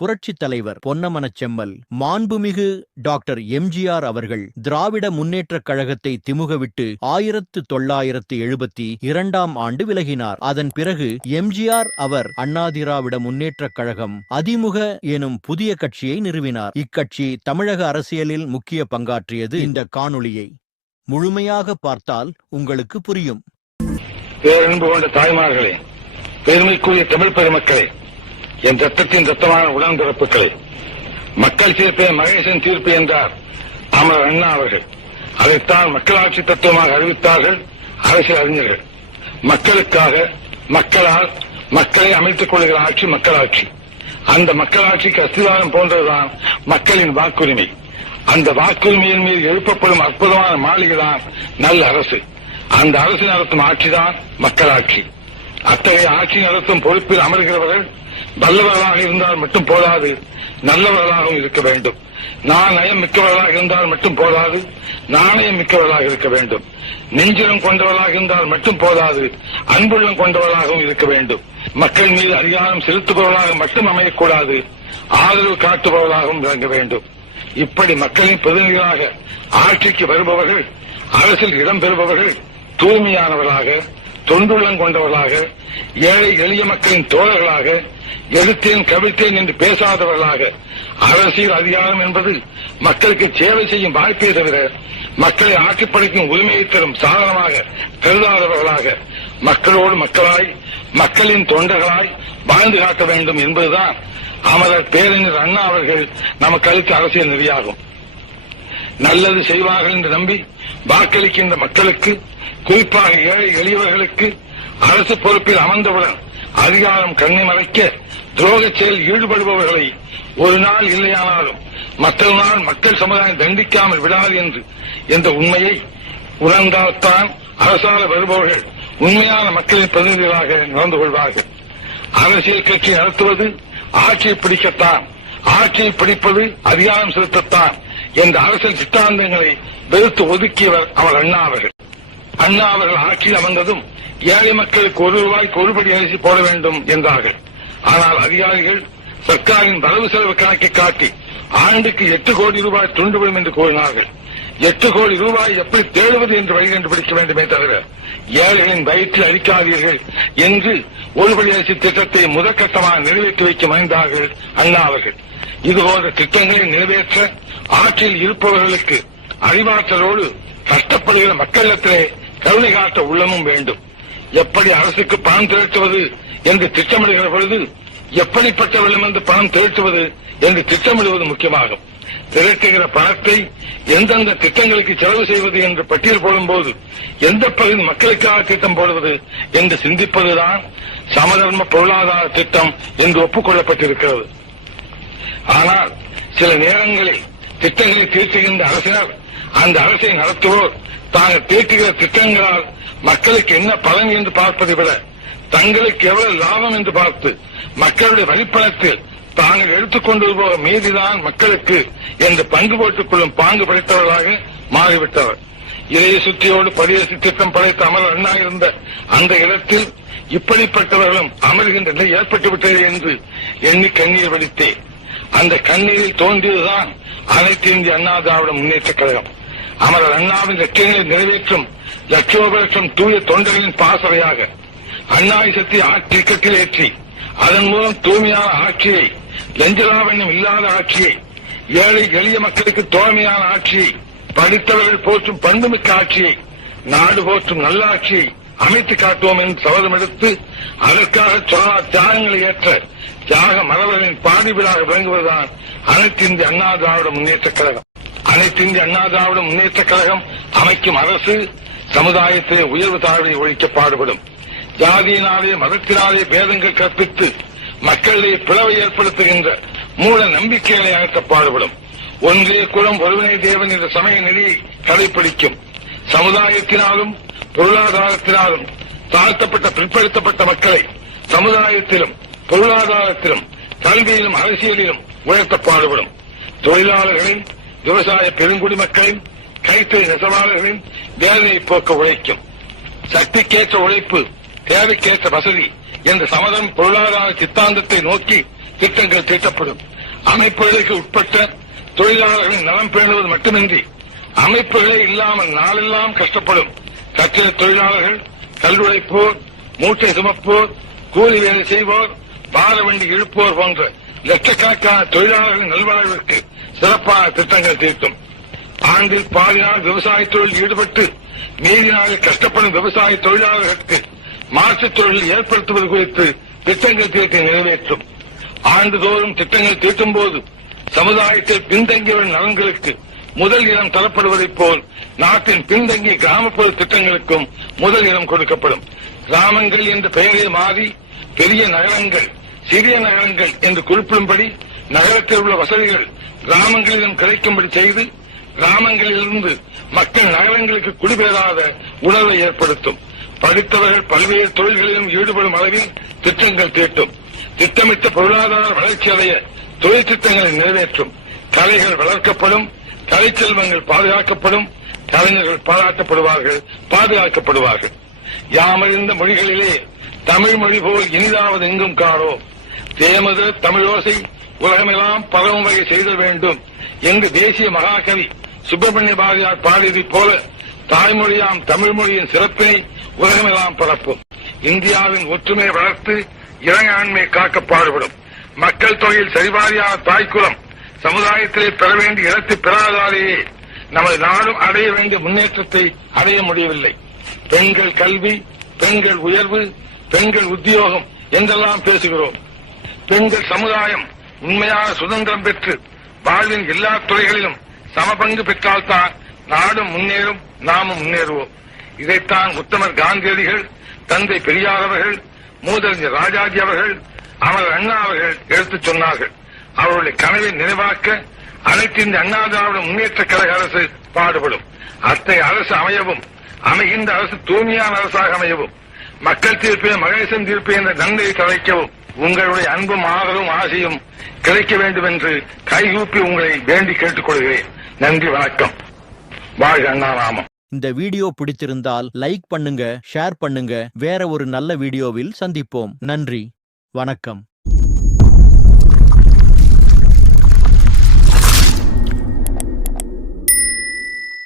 புரட்சித் தலைவர் செம்மல் மாண்புமிகு டாக்டர் எம்ஜிஆர் அவர்கள் திராவிட முன்னேற்றக் கழகத்தை திமுகவிட்டு ஆயிரத்து தொள்ளாயிரத்து எழுபத்தி இரண்டாம் ஆண்டு விலகினார் அதன் பிறகு எம்ஜிஆர் அவர் அண்ணாதிராவிட முன்னேற்றக் கழகம் அதிமுக எனும் புதிய கட்சியை நிறுவினார் இக்கட்சி தமிழக அரசியலில் முக்கிய பங்காற்றியது இந்த காணொளியை முழுமையாக பார்த்தால் உங்களுக்கு புரியும் பேரன்பு கொண்ட தாய்மார்களே பெருமைக்குரிய தமிழ் பெருமக்களே என் ரத்தத்தின் ரத்தமான உடன்பிறப்புகளை மக்கள் தீர்ப்பே மகேசன் தீர்ப்பு என்றார் அமர் அண்ணா அவர்கள் அதைத்தான் மக்களாட்சி தத்துவமாக அறிவித்தார்கள் அரசியல் அறிஞர்கள் மக்களுக்காக மக்களால் மக்களை அமைத்துக் கொள்கிற ஆட்சி மக்களாட்சி அந்த மக்களாட்சிக்கு அஸ்திவாரம் போன்றதுதான் மக்களின் வாக்குரிமை அந்த வாக்குரிமையின் மீது எழுப்பப்படும் அற்புதமான மாளிகை தான் நல்ல அரசு அந்த அரசு நடத்தும் ஆட்சிதான் மக்களாட்சி அத்தகைய ஆட்சி நடத்தும் பொறுப்பில் அமர்கிறவர்கள் வல்லவர்களாக இருந்தால் மட்டும் போதாது நல்லவர்களாகவும் இருக்க வேண்டும் நான் நயம் மிக்கவர்களாக இருந்தால் மட்டும் போதாது நாணயம் மிக்கவர்களாக இருக்க வேண்டும் நெஞ்சிலும் கொண்டவர்களாக இருந்தால் மட்டும் போதாது அன்புள்ளம் கொண்டவர்களாகவும் இருக்க வேண்டும் மக்கள் மீது அதிகாரம் செலுத்துபவர்களாக மட்டும் அமையக்கூடாது ஆதரவு காட்டுபவர்களாகவும் விளங்க வேண்டும் இப்படி மக்களின் பிரதிநிதிகளாக ஆட்சிக்கு வருபவர்கள் அரசில் இடம்பெறுபவர்கள் தூய்மையானவர்களாக தொண்டுள்ளம் கொண்டவர்களாக ஏழை எளிய மக்களின் தோழர்களாக எழுத்தேன் கவிழ்த்தேன் என்று பேசாதவர்களாக அரசியல் அதிகாரம் என்பது மக்களுக்கு சேவை செய்யும் வாய்ப்பை தவிர மக்களை ஆட்சிப்படைக்கும் உரிமையை தரும் சாதனமாக கருதாதவர்களாக மக்களோடு மக்களாய் மக்களின் தொண்டர்களாய் வாழ்ந்து காட்ட வேண்டும் என்பதுதான் அமரர் பேரறிஞர் அண்ணா அவர்கள் நமக்கு அளித்த அரசியல் நெறியாகும் நல்லது செய்வார்கள் என்று நம்பி வாக்களிக்கின்ற மக்களுக்கு குறிப்பாக ஏழை எளியவர்களுக்கு அரசு பொறுப்பில் அமர்ந்தவுடன் அதிகாரம் கண்ணை மறைக்க துரோக செயல் ஈடுபடுபவர்களை ஒரு நாள் இல்லையானாலும் மற்ற நாள் மக்கள் சமுதாயம் தண்டிக்காமல் விடாது என்று என்ற உண்மையை உணர்ந்தால்தான் அரசால வருபவர்கள் உண்மையான மக்களின் பிரதிநிதிகளாக நடந்து கொள்வார்கள் அரசியல் கட்சி நடத்துவது ஆட்சியை பிடிக்கத்தான் ஆட்சியை பிடிப்பது அதிகாரம் செலுத்தத்தான் என்ற அரசியல் சித்தாந்தங்களை வெறுத்து ஒதுக்கியவர் அவர் அண்ணா அவர்கள் அண்ணா அவர்கள் ஆட்சியில் அமர்ந்ததும் ஏழை மக்களுக்கு ஒரு ரூபாய்க்கு ஒருபடி அரிசி போட வேண்டும் என்றார்கள் ஆனால் அதிகாரிகள் சர்க்காரின் வரவு செலவு கணக்கை காட்டி ஆண்டுக்கு எட்டு கோடி ரூபாய் துண்டுவிடும் என்று கூறினார்கள் எட்டு கோடி ரூபாய் எப்படி தேடுவது என்று வழி கண்டுபிடிக்க வேண்டுமே தவிர ஏழைகளின் வயிற்றில் அழிக்காதீர்கள் என்று ஒரு வழி அரசு திட்டத்தை முதற்கட்டமாக நிறைவேற்றி வைக்க முயன்றார்கள் அண்ணா அவர்கள் இதுபோன்ற திட்டங்களை நிறைவேற்ற ஆற்றில் இருப்பவர்களுக்கு அறிவாற்றலோடு கஷ்டப்படுகிற மக்களிடத்திலே கருணை காட்ட உள்ளமும் வேண்டும் எப்படி அரசுக்கு பணம் திரட்டுவது என்று திட்டமிடுகிற பொழுது என்று பணம் திரட்டுவது என்று திட்டமிடுவது முக்கியமாகும் திரட்டுகிற பணத்தை எந்தெந்த திட்டங்களுக்கு செலவு செய்வது என்று பட்டியல் போடும்போது எந்த பகுதி மக்களுக்காக திட்டம் போடுவது என்று சிந்திப்பதுதான் சமதர்ம பொருளாதார திட்டம் என்று ஒப்புக்கொள்ளப்பட்டிருக்கிறது ஆனால் சில நேரங்களில் திட்டங்களை தீர்த்துகின்ற அரசினர் அந்த அரசை நடத்துவோர் தாங்கள் தீர்த்துகிற திட்டங்களால் மக்களுக்கு என்ன பலன் என்று பார்ப்பதை விட தங்களுக்கு எவ்வளவு லாபம் என்று பார்த்து மக்களுடைய வழிப்பணத்தில் தாங்கள் எடுத்துக்கொண்டு போக மீதுதான் மக்களுக்கு என்று பங்கு போட்டுக் கொள்ளும் பாங்கு படைத்தவர்களாக மாறிவிட்டவர் இதய சுற்றியோடு பரியசு திட்டம் படைத்த அமர் அண்ணா இருந்த அந்த இடத்தில் இப்படிப்பட்டவர்களும் அமர்கின்ற நிலை ஏற்பட்டுவிட்டது என்று எண்ணி கண்ணீர் வடித்தேன் அந்த கண்ணீரில் தோன்றியதுதான் அனைத்து இந்திய அண்ணா திராவிட முன்னேற்ற கழகம் அமரர் அண்ணாவின் லட்சியங்களை நிறைவேற்றும் லட்சோபலட்சம் தூய தொண்டர்களின் பாசறையாக சக்தி இயக்கத்தில் ஏற்றி அதன் மூலம் தூய்மையான ஆட்சியை லஞ்சலாவண்யம் இல்லாத ஆட்சியை ஏழை எளிய மக்களுக்கு தோழமையான ஆட்சியை படித்தவர்கள் போற்றும் பண்புமிக்க ஆட்சியை நாடு போற்றும் நல்லாட்சியை அமைத்து காட்டுவோம் என்று சபதம் எடுத்து அதற்காக சொல்லா தியாகங்களை ஏற்ற தியாக மலவர்களின் பாதி விழாக விளங்குவதுதான் அனைத்து இந்திய அண்ணா திராவிட முன்னேற்ற கழகம் அனைத்து இந்திய அண்ணா திராவிட முன்னேற்ற கழகம் அமைக்கும் அரசு சமுதாயத்திலே உயர்வு தாழ்வை ஒழிக்க பாடுபடும் ஜாதியினாலே மதத்தினாலே பேதங்கள் கற்பித்து மக்களிடையே பிளவை ஏற்படுத்துகின்ற மூல நம்பிக்கைகளை அகற்ற பாடுபடும் ஒன்றே குலம் ஒருவனே தேவன் என்ற சமய நெறியை கடைபிடிக்கும் சமுதாயத்தினாலும் பொருளாதாரத்தினாலும் தாழ்த்தப்பட்ட பிற்படுத்தப்பட்ட மக்களை சமுதாயத்திலும் பொருளாதாரத்திலும் கல்வியிலும் அரசியலிலும் உயர்த்த பாடுபடும் தொழிலாளர்களின் விவசாய பெருங்குடி மக்களின் கைத்தறி நெசவாளர்களின் வேலையை போக்க உழைக்கும் சக்திக்கேற்ற உழைப்பு தேவைக்கேற்ற வசதி என்ற சமதம் பொருளாதார சித்தாந்தத்தை நோக்கி திட்டங்கள் தீட்டப்படும் அமைப்புகளுக்கு உட்பட்ட தொழிலாளர்களின் நலம் பேணுவது மட்டுமின்றி அமைப்புகளே இல்லாமல் நாளெல்லாம் கஷ்டப்படும் கட்டிட தொழிலாளர்கள் கல்லுழைப்போர் மூட்டை சுமப்போர் கூலி வேலை செய்வோர் பார வண்டி இழுப்போர் போன்ற லட்சக்கணக்கான தொழிலாளர்கள் நல்வாழ்விற்கு சிறப்பான திட்டங்கள் தீர்க்கும் ஆண்டில் பாதி விவசாய தொழில் ஈடுபட்டு மீதி கஷ்டப்படும் விவசாய தொழிலாளர்களுக்கு மாற்றுத் தொழில் ஏற்படுத்துவது குறித்து திட்டங்கள் தீர்க்க நிறைவேற்றும் ஆண்டுதோறும் திட்டங்கள் தீட்டும் போது சமுதாயத்தில் பின்தங்கியவர்கள் நலன்களுக்கு முதல் இடம் தரப்படுவதைப் போல் நாட்டின் பின்தங்கிய கிராமப்புற திட்டங்களுக்கும் முதல் இடம் கொடுக்கப்படும் கிராமங்கள் என்ற பெயரில் மாறி பெரிய நகரங்கள் சிறிய நகரங்கள் என்று குறிப்பிடும்படி நகரத்தில் உள்ள வசதிகள் கிராமங்களிலும் கிடைக்கும்படி செய்து கிராமங்களிலிருந்து மக்கள் நகரங்களுக்கு குடிபெறாத உணர்வை ஏற்படுத்தும் படித்தவர்கள் பல்வேறு தொழில்களிலும் ஈடுபடும் அளவில் திட்டங்கள் தீட்டும் திட்டமிட்ட பொருளாதார வளர்ச்சி அடைய தொழில் திட்டங்களை நிறைவேற்றும் கலைகள் வளர்க்கப்படும் கலைச்செல்வங்கள் பாதுகாக்கப்படும் கலைஞர்கள் பாராட்டப்படுவார்கள் பாதுகாக்கப்படுவார்கள் யாமறிந்த மொழிகளிலே தமிழ் மொழி போல் இனிதாவது எங்கும் காணோ தேமது தமிழோசை உலகமெல்லாம் பரவும் வகை செய்த வேண்டும் என்று தேசிய மகாகவி சுப்பிரமணிய பாரதியார் பாடியது போல தாய்மொழியாம் தமிழ் மொழியின் சிறப்பினை உலகமெல்லாம் பரப்பும் இந்தியாவின் ஒற்றுமையை வளர்த்து இறையாண்மை காக்க பாடுபடும் மக்கள் தொகையில் சரிபாரியான தாய்க்குலம் சமுதாயத்திலே பெற வேண்டிய இடத்தை பெறாததாலேயே நமது நாடும் அடைய வேண்டிய முன்னேற்றத்தை அடைய முடியவில்லை பெண்கள் கல்வி பெண்கள் உயர்வு பெண்கள் உத்தியோகம் என்றெல்லாம் பேசுகிறோம் பெண்கள் சமுதாயம் உண்மையான சுதந்திரம் பெற்று வாழ்வின் எல்லா துறைகளிலும் சமபங்கு பெற்றால்தான் நாடும் முன்னேறும் நாமும் முன்னேறுவோம் இதைத்தான் உத்தமர் காந்தியடிகள் தந்தை பெரியார் அவர்கள் மூதறிஞர் ராஜாஜி அவர்கள் அமர் அண்ணா அவர்கள் எடுத்துச் சொன்னார்கள் அவருடைய கனவை நினைவாக்க அனைத்து இந்த அண்ணா திராவிட முன்னேற்ற கழக அரசு பாடுபடும் அத்தை அரசு அமையவும் அமைகின்ற அரசு தூய்மையான அரசாக அமையவும் மக்கள் தீர்ப்பே மகேசன் தீர்ப்பு என்ற நன்மையை கலைக்கவும் உங்களுடைய அன்பும் ஆதரவும் ஆசையும் கிடைக்க வேண்டும் என்று கைகூப்பி உங்களை வேண்டி கேட்டுக்கொள்கிறேன் நன்றி வணக்கம் வாழ்க அண்ணாராமம் இந்த வீடியோ பிடித்திருந்தால் லைக் பண்ணுங்க ஷேர் பண்ணுங்க வேற ஒரு நல்ல வீடியோவில் சந்திப்போம் நன்றி வணக்கம்